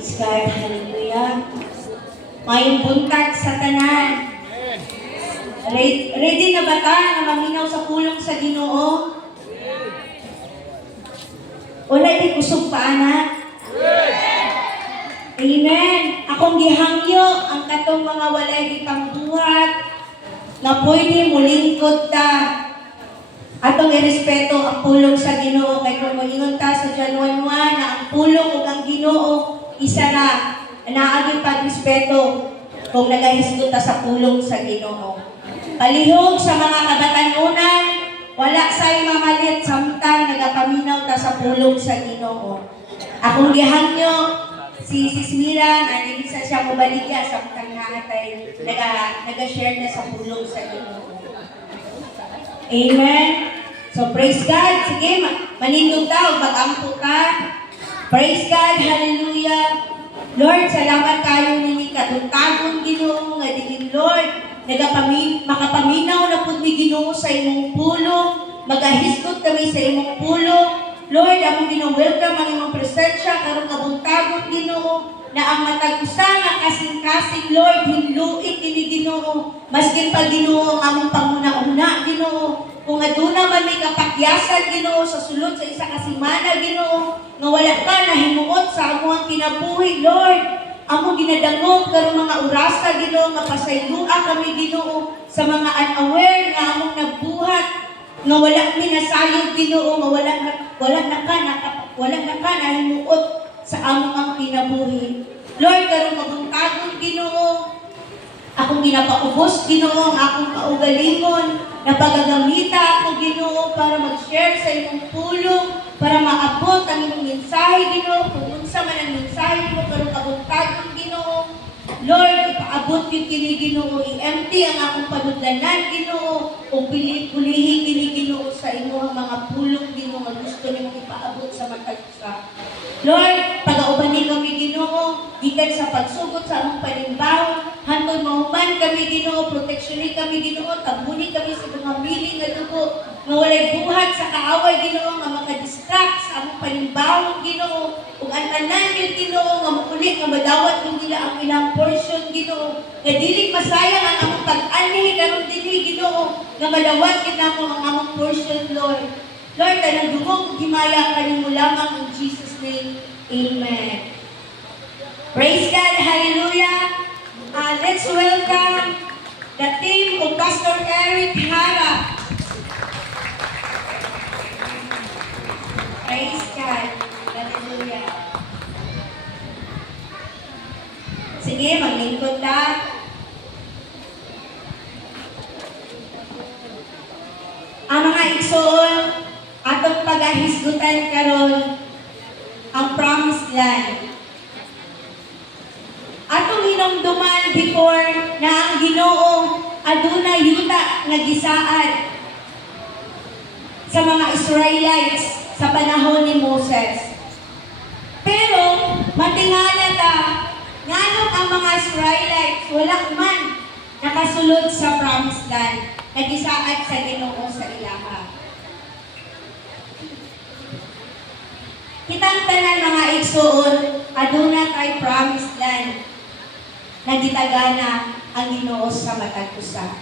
Praise God, hallelujah. Mayong buntag sa tanan. Ready na ba ta na maminaw sa pulong sa Ginoo? Wala di kusog pa, anak? Amen. Akong gihangyo ang katong mga walay di pangbuhat na pwede mulingkod ta. Atong irespeto ang pulong sa Ginoo kay kung moingon ta sa John 1:1 na ang pulong ug ang Ginoo isa na naaging pagrespeto kung nagahisgot ta sa pulong sa Ginoo. Palihog sa mga kabatanunan, wala say mamalit samtang nagapaminaw ta sa pulong sa Ginoo. Akong gihangyo si Mira na dili sa siya mobaligya samtang naatay naga-share na sa pulong sa Ginoo. Amen. So praise God. Sige, manindog ta o mag-ampo ka. Praise God. Hallelujah. Lord, salamat kayo nini katungtagon Ginoo nga dili Lord. Makapaminaw na pud mi Ginoo sa imong pulong. Magahisgot kami sa imong pulong. Lord, among gino-welcome ang imong presensya karong kabuntagon Ginoo na ang matag usa nga kasing-kasing Lord hinluit kini Ginoo. Maskin pa Ginoo ang among panguna-una Ginoo. Kung aduna man may kapakyasan Ginoo sa sulod sa isa ka semana Ginoo nga wala ka nahimuot sa among kinabuhi Lord. Among ginadangog karong mga orasa Ginoo nga pasaylua kami Ginoo sa mga unaware nga among nagbuhat nga wala mi nasayod Ginoo nga wala na ka nahimuot sa among ang kinabuhi. Lord, karong mabuntagon Ginoo, akong ginapaubos Ginoo ang akong kaugalingon, na pagagamita ako Ginoo para mag-share sa imong pulong, para maabot ang imong mensahe Ginoo, kung unsa man ang mensahe mo karong kabuntagon Ginoo. Lord, ipaabot yung kini Ginoo, i-empty ang akong panudlanan Ginoo, o pulihin kini Ginoo sa imong mga pulong Ginoo nga gusto nimong ipaabot sa matag usa. Lord, pag-aubanin kami Ginoo, gikan sa pagsugod sa among panimbaw, hantod mahuman kami Ginoo, proteksyonin kami Ginoo, tabunin kami sa mga miling nga dugo, nga walay buhat sa kaaway Ginoo, nga maka-distract sa among panimbaw Ginoo, ug ang tanan gyud Ginoo nga muli nga madawat yung nila ang ilang portion Ginoo, nga dili masayang ang among pag-anhi karon dinhi Ginoo, nga madawat gid namo ang among portion Lord. Lord, tanang dungog himaya kanimo lamang in Jesus' name. Amen. Praise God. Hallelujah. Let's welcome the team of Pastor Eric Hara. Praise God. Hallelujah. Sige, maglingkod na. Ang mga igsoon, atong pagahisgutan karon ang promised land. Atong hinumduman before na ang Ginoo aduna yuta nga gisaad sa mga Israelites sa panahon ni Moses. Pero matingala ta nganong ang mga Israelites wala man nakasulod sa promised land nga gisaad sa Ginoo sa ilaha. Kitang tanan mga igsoon, aduna kay promised land na gitagana ang Ginoo sa matag usa.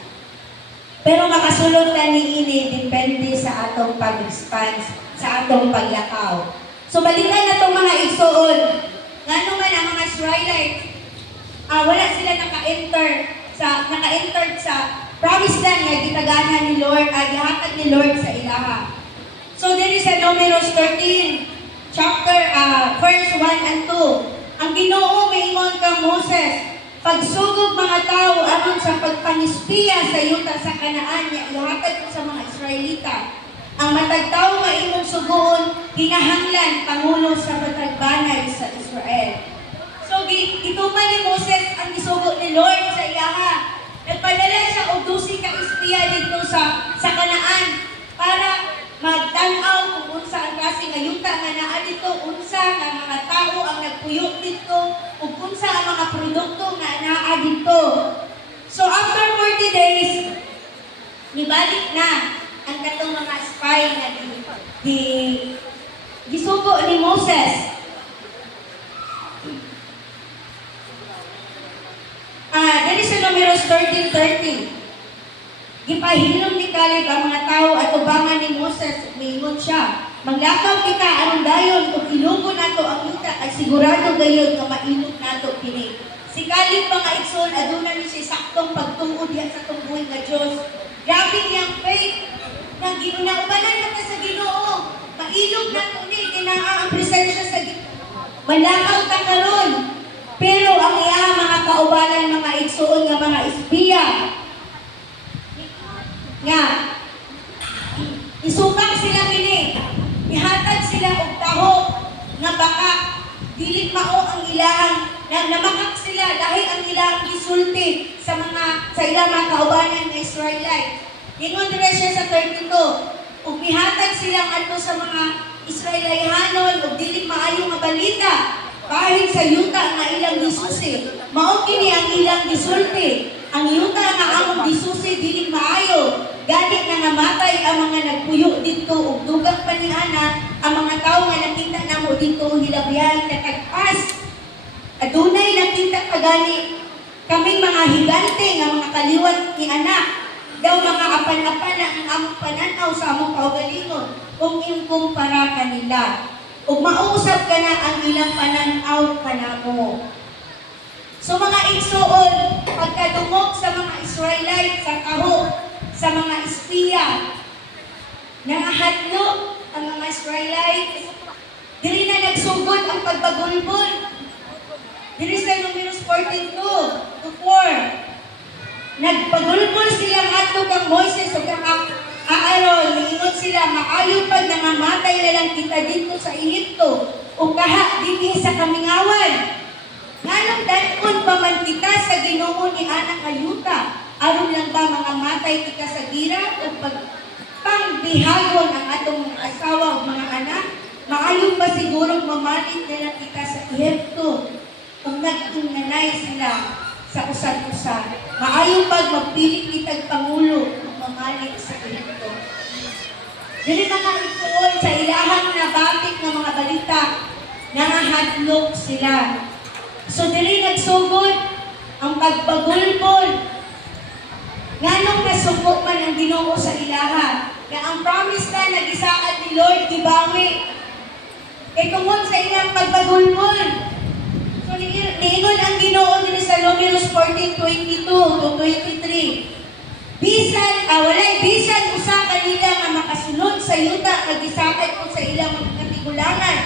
Pero makasulod ta niini depende sa atong pag-response, sa atong paglakaw. So balikan na tong mga igsoon. Ngano man ang mga Israelites, wala sila naka-enter sa promised land nga gitagana ni Lord, gihatag ni Lord sa ilaha. So there is a Numbers 13 chapter, verse 1 and 2. Ang Ginoo miingon kang Moses, pagsugod mga tao aron sa pagpangispiya sa yuta sa Kanaan niya ihatag sa mga Israelita. Ang matag tawo nga imong sugoon kinahanglan pangulo sa matagbanay sa Israel. So gituman ni Moses ang gisugo ni Lord sa ilaha. Nagpadala siya og 12 ka espiya dito sa Kanaan para magtanaw kung unsa ang klase nga yuta nga naa dito, unsa nga mga tao ang nagpuyok dito, ug unsa ang mga produkto nga naa dito. So after 40 days, nibalik na ang katong mga spy nga gisugo ni Moses. 30. Gipahilom ni Caleb ang mga tao at ubangan ni Moses, miingon siya, maglakaw kita aron dayon kung ilugo nato ang yuta ay sigurado gayon nga mailog nato kini. Si Caleb mga igsoon aduna ni siya saktong pagtungod diha sa tungbuhin nga Dios. Grabe niyang faith na ginaubanan nato sa Ginoo. Mailog nato ni kinaa ang presensya sa Ginoo. Malakaw ta karon. Pero ang iya mga kaubanan mga igsoon nga mga espiya nga isubak sila kini, ihatag sila og taho nga baka dili mao ang ilahang namakak sila dahil ang ilahang gisulti sa ilang mga kaubanan nga Israelite. Ingon dire siya sa 32, ug mihatag sila adto sa mga Israelihanon ug dili maayo nga balita kahit sa yuta nga ilang gisusi. Mao kini ang ilang gisulti. Ang yuta nga among gisusi dili maayo. Gani na namatay ang mga nagpuyo dito ug dugang paniana ang mga tawo nga nakita namo dito hilabyan katagpas. Adunay nakita kagani kaming mga higante nga mga kaliwat ni anak. Daw mga apan-apan ang among pananaw sa among kaugalingon kung inkumpara kanila. Ug mausap ka na ang ilang pananaw kanamo. So mga igsoon, pagkadungog sa mga Israelite sa kahog, sa mga espiya, nangahatlog ang mga Israelite, diri na nagsugod ang pagbagulbol. Diri sa Numeros 14:2 to 4. Nagpagulbol sila ngadto kang Moises ug kang Aaron, niingon sila, maayo pag nangamatay na lang kita dito sa Ehipto o kaha dinhi sa kamingawan. Nganong danon pa man kita sa Ginoo ni anak kayuta, aron lang ba mga matay kita sa gira o pangbihagon ang atong mga asawa o mga anak? Maayo pa siguro mamalit na lang kita sa Ehipto kung nagtunganay sila sa usan-usan. Maayo pag magpilit kitag pangulo kung mamalit sa Ehipto. Dili mga igsoon sa ilahang nabatik ng mga balita, nangahadlok sila. So dili nagsugod ang pagbagulbol. Nganong nasuko man ang Ginoo sa ilaha, na ang promise na nagisaad ni Lord gibawi. Kay tungod sa ilang pagbagulbol. So niingon ang Ginoo din sa Numeros 14:22 to 23. Walay bisan usa kanila nga makasunod sa yuta nga gisaad ko sa ilang mga katigulangan.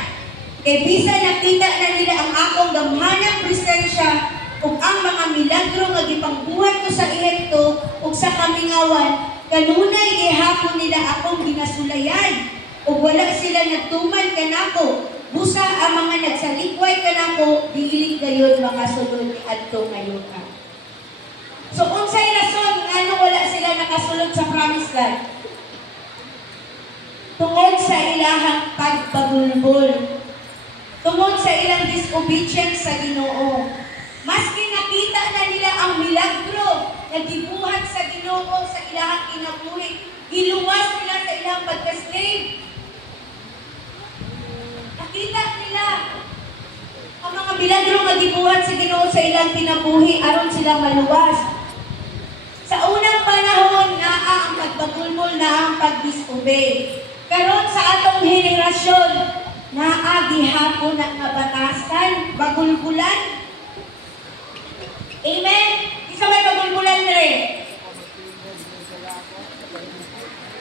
Kay bisan nakita na nila ang akong gamhanang presensya ug ang mga milagro nga gipangbuhat ko sa Ehipto ug sa kamingawan, kanunay gihapon nila akong ginasulayan ug wala sila nagtuman kanako. Busa ang mga nagsalikway kanako, dili gayon makasulod ni adto ngayon. So unsay rason ngano wala sila nakasulod sa promised land? Tungod sa ilahang pagbagulbol. Tungod sa ilang disobedience sa Ginoo. Maski nakita na nila ang milagro na gibuhat sa Ginoo sa ilahang kinabuhi, giluwas nila sa ilang pagka-slave. Nakita nila ang mga milagro nga gibuhat sa Ginoo sa ilang kinabuhi aron sila maluwas. Sa unang panahon, naa ang pagbagulbol, naa ang pag-disobey. Karon sa atong henerasyon, naa gihapon ang kabatasan, bagulbulan. Amen? Isa may bagulbulan rin.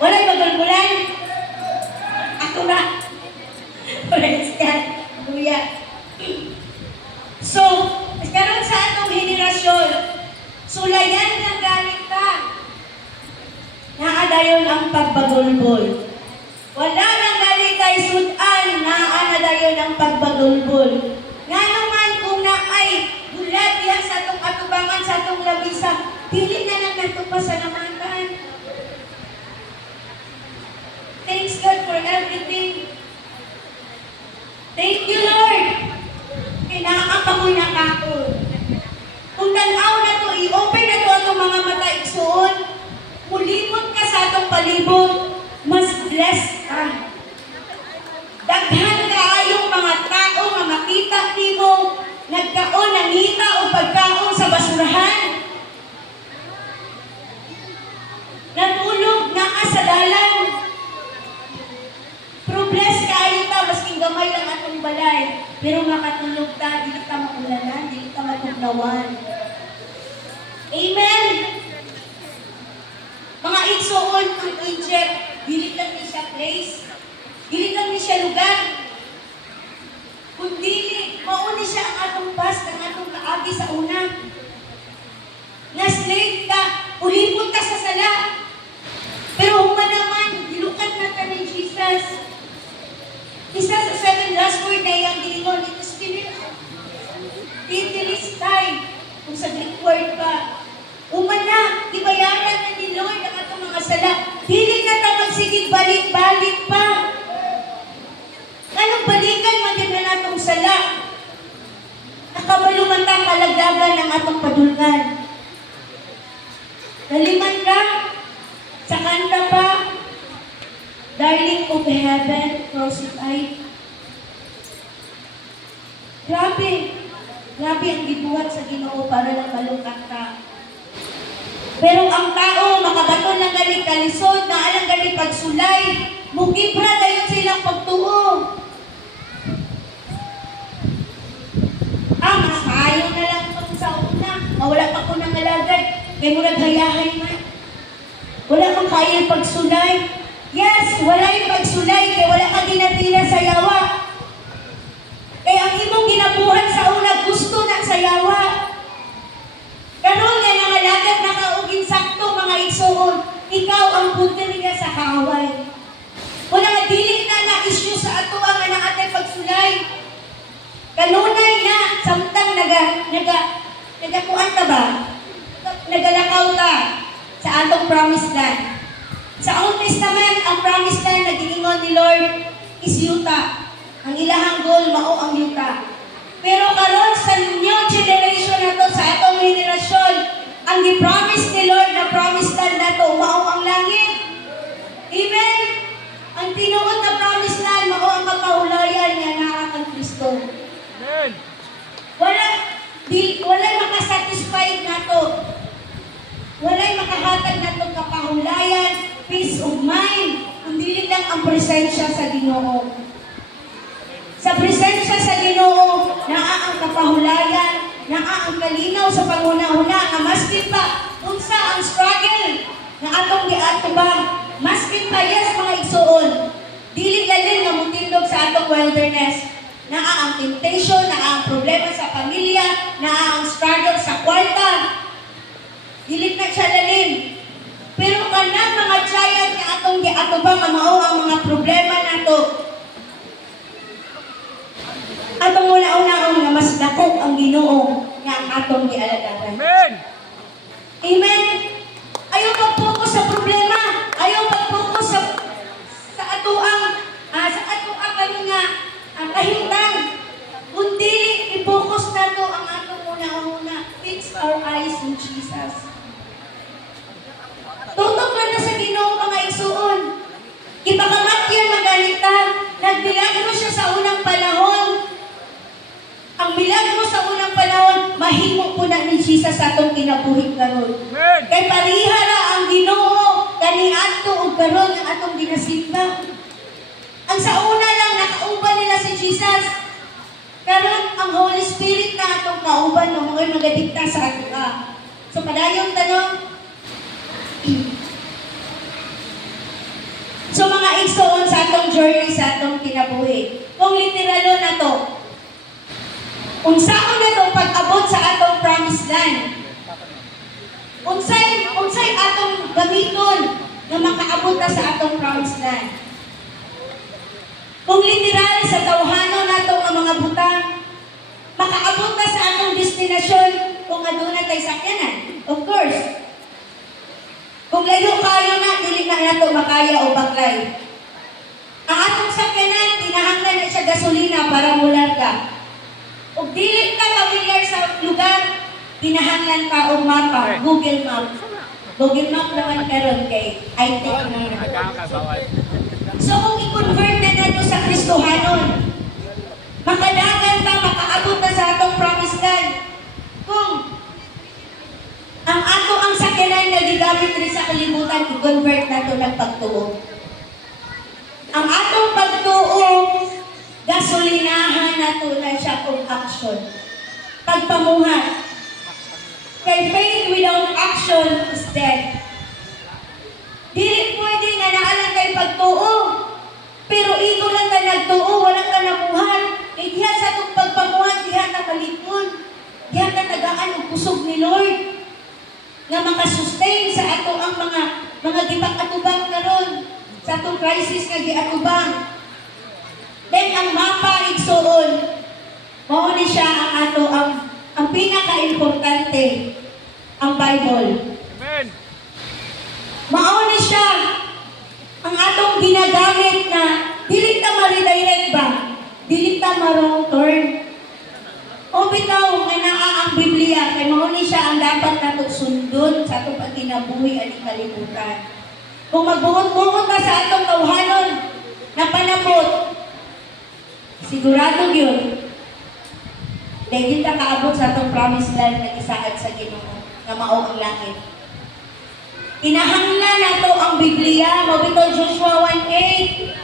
Wala'y bagulbulan? Ako na. Praise God. Hallelujah. So, karon sa atong henerasyon, sulayan ng galit ka. Naadayon ang pagbagulbol. Wala nang galit kay sudan, naadayon ang pagbagulbol. Nga naman kung naay bulat diha sa atong atubangan sa atong labisa, dili na lang nato pasalamatan. Thanks God for everything. Thank you, Lord. Kinaapakoy na kako. Kung tanaw na to, i-open na to atong mga mata igsoon, mulimot ka sa atong palibot, mas blessed ka. Daghan kaayong mga tao nga makita nimo, nagkaon nangita o pagkaon sa basurahan. Progress kaayo ta, masking gamay lang atong balay. Pero makatulog ta, dili ta maulanan, dili ta matugnawan. Amen! Mga igsoon, ang Egypt, dili lang ni siya place, dili lang ni siya lugar. Kundi, mauni siya ang atong past, ang atong kaagi sa una. Nga slave ka, ulipon ka sa sala. Pero human naman, dilukan natin ni Jesus. Isa sa 7 last word na iyang gilingon, it is finished. It is time. Kung sa Greek word pa, uman na, ibayaran na ni Lord ang atong mga sala. Dili na ta magsigig balik-balik pa. Anong balikan man din na natong sala? Nakamaluman ta kalagdagan ng atong padulgan. Naliman ka, sa kanta pa, Darling of Heaven, crucified. Grabe. Grabe ang gibuhat sa Ginoo para lang malungkat ka. Pero ang tao, makabaton lang galing kalisod, na alang galing pagsulay, mukibra dayon silang pagtuo. Mas maayo na lang itong sa una. Wala pa ko nang alagad. Kaya mo naghayahay man. Wala kang kaya pagsulay. Yes, wala yung pagsulay, kaya wala kang ginatira sa yawa. Kaya ang imong ginabuhan sa una, gusto na sa yawa. Karon nga nangalagad na kaugin sakto mga igsoon, ikaw ang punteriya sa kaaway. Wala nga dili na na-issue sa ato ang ate pagsulay. Kanunay na, samtang nagakuan ta ba? Nagalakaw ta sa atong promised land. Sa Old Testament, ang promised land na giningon ni Lord is Yuta. Ang ilahang goal, mao ang Yuta. Pero karon sa new generation na to, sa atong henerasyon, ang gi-promise ni Lord na promised land na to, mao ang langit. Amen? Ang tinuod na promised land, mao ang kapahulayan niya na ang Kristo. Amen. Walay makasatisfied na to. Walay makahatag na to kapahulayan, peace of mind, kung dili lang ang presensya sa Ginoo. Sa presensya sa Ginoo, naa ang kapahulayan, naa ang kalinaw sa panguna-una, nga maskin pa, unsa ang struggle na atong giatubang, maskin pa, yes, mga igsuon, dili lalin nga mutindog sa atong wilderness, naa ang temptation, naa ang problema sa pamilya, naa ang struggle sa kwarta, dili na siya lalim. Pero kanang mga giant nga atong giatubang nga mao ang mga problema nato. Atong una-una nga mas dako ang Ginoo nga ang atong gialadagan. Amen. Amen. Ayaw pag-focus sa problema. Ayaw pag-focus sa atuang kami nga kahintang. Kundi i-focus nato ang atong una-una. Fix our eyes on Jesus. Tutok lang na sa Ginoo mga igsuon. Ipakamatyan maganita. Nagmilagro siya sa unang panahon. Ang milagro sa unang panahon, mahimo po na ni Jesus sa atong kinabuhi karon. Amen. Kay pariha ra ang Ginoo kaniadto ug karon ang atong ginasigba. Ang sa una lang nakauban nila si Jesus. Karon ang Holy Spirit na atong kauban ng mga magadikta sa ato. So padayong tanong. So mga igsoon sa atong journey sa atong kinabuhi. Kung literalo na to, unsaon na to pag-abot sa atong promised land? Unsay atong gamiton na makaabot na sa atong promised land? Kung literal sa tawhanon nato ang mga butang, makaabot na sa atong destinasyon kung aduna tay sakyanan. Of course. Kung layo kayo na, dili na nato makaya o baklay. Ang atong sakyanan, tinahanglan na siya gasolina para mular ka. Kung dili ka familiar sa lugar, tinahanglan ka o mapa, Google Map. Google Map naman karon kay I-Tech na. So kung i-convert na nato sa Kristohanon, makadagan ta, makaabot na sa atong promised land. Kung ang ato ang sakyanan na gigamit rin sa kalibutan, i-convert nato ng pagtuo. Ang atong ginahan nato na siya kung action. Pagpamuhat. Kay faith without action is dead. Dili pwede nga naalang kay pagtuo. Pero ito lang ka nagtuo, walang ka namuhat. Diha sa itong pagpamuhat, diha ka kalikod. Diha ka tagaan ang kusog ni Lord. Nga makasustain sa ato ang mga gipak-atubang karon sa atong crisis nga giatubang. Then ang mapa igsuon, mao ni siya ang ato ang pinaka-importante, ang Bible. Amen. Mao ni siya ang atong ginagamit na dili ta ma-redirect ba? Dili ta ma-wrong turn. O bitaw nga naa ang Biblia kay mao ni siya ang dapat nato sundon sa atong pagkinabuhi ani kalibutan. Kung magbuot-buot ka sa atong tawhanon na panabot, sigurado gyud dahil kita kaabot sa atong promised land na isaad sa Ginoo nga mao ang langit. Kinahanglan nato ang Biblia, mo bitaw Joshua 1:8.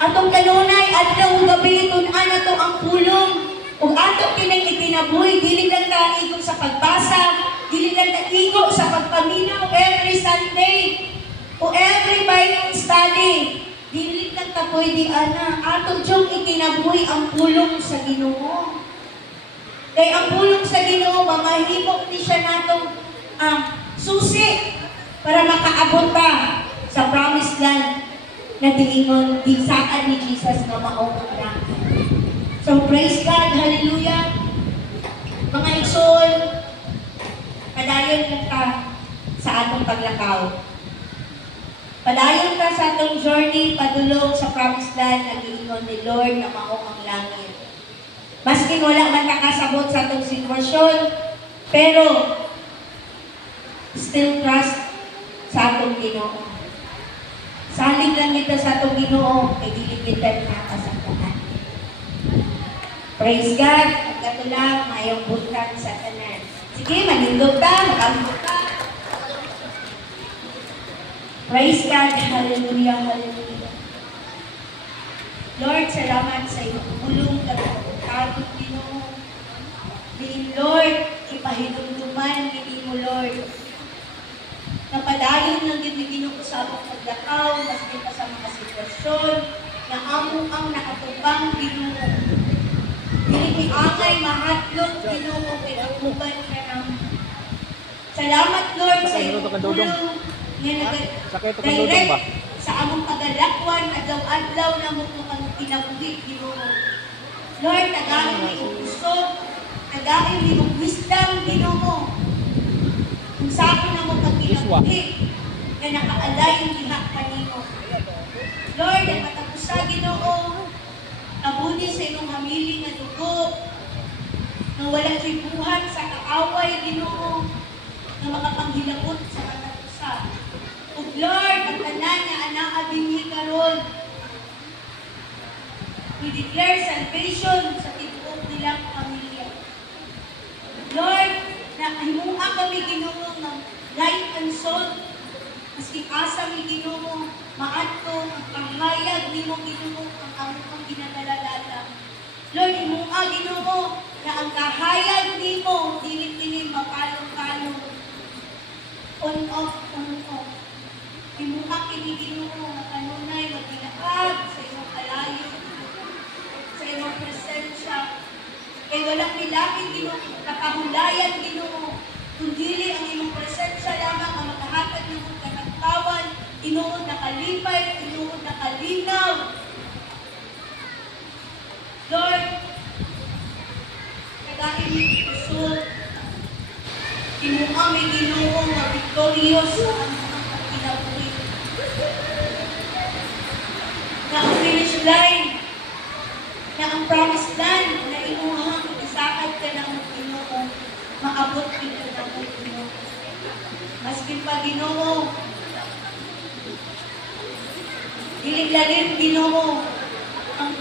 Atong kanunay adlaw ug gabi tun-an nato ang pulong ug ato kinang ikinabuhi dili lang ta igo sa pagbasa, dili lang ta igo sa pagpaminaw every Sunday o every Bible study. Dili lang ta pwede ana ato jud ikinabuhi ang pulong sa Ginoo. Kay ang pulong sa Ginoo mamahimo ni siya natong susi para makaabot ta sa promised land na diingon gisaad ni Jesus nga mao ang langit. So praise God, hallelujah. Mga igsoon, padayon lang ka sa atong paglakaw. Padayon ka sa atong journey padulong sa promised land na giingon ni Lord na mao ang langit. Maski wala man ka kasabot sa atong sitwasyon, pero still trust sa atong Ginoo. Salig lang ito sa atong Ginoo kay dili kita nakasaktan. Praise God, at katulang mayong buntag sa tanan. Sige, manindog ta, makambot ta. Praise God, hallelujah, hallelujah. Lord, salamat sa iyong tulong at pagkakagod Ginoo. Din Lord, ipahilumduman din mo Lord. Napadayon ng Ginoo sa among paglakaw, maski pa sa mga sitwasyon, na amo ang nakatubang Ginoo. Dili angay mahatlog Ginoo kay uban ka namin. Salamat Lord sa iyong tulong nga nag-direct sa among kagalakwan adlaw-adlaw na mo kung kinabuhi Ginoo. Lord, tagain mo iyong puso, tagain mo iyong wisdom Ginoo. Kung sa ako na mo pagkinabuhi na nakaalay yung ihak kanino. Lord, ang matapusa Ginoo, abudi sa iyong hamiling na dugo, na walang tribuhan sa kaaway, Ginoo, na makapanghilabot sa katapusa. O Lord, ang tanan nga anaa dinhi karon, we declare salvation sa tibuok nilang pamilya. Lord, na himuha kami Ginoo ng light and soul, maski asa mi Ginoo, maadto ang pahayag nimo Ginoo ang among ginadaladala. Lord, himuha Ginoo na ang kahayag nimo dili kini mapalong-palong. On off. Himuha kini Ginoo na kanunay magdinaag sa imong kalayo, sa imong presensya. Kay walang nilapit Ginoo, nakahulayan Ginoo, kundi ang imong presensya lamang ang makahatag ng kanagtawan, tinuod na kalipay, tinuod na kalinaw. Lord, kagahin ni puso, tinuang may Ginoo nga victorious sa among pagkinabuhi. Na ang finish line, na ang promised land na imuhang isaad ka ng Ginoo, maabot kita ng Ginoo. Maski pa Ginoo, dilig-lalim Ginoo ang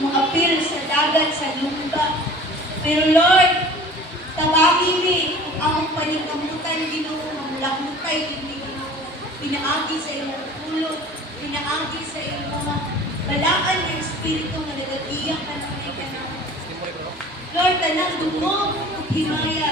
makapil sa dagat, sa lumba. Pero Lord, tabangin ni ang among panikamutan Ginoo, mamulakmutay hindi Ginoo. Pinaagi sa iyong tulog, pinaagi sa iyong mga balaan ng Espiritu espiritu nga nagagiyak ka ng may kanang. Lord, tanang dungog, ug himaya,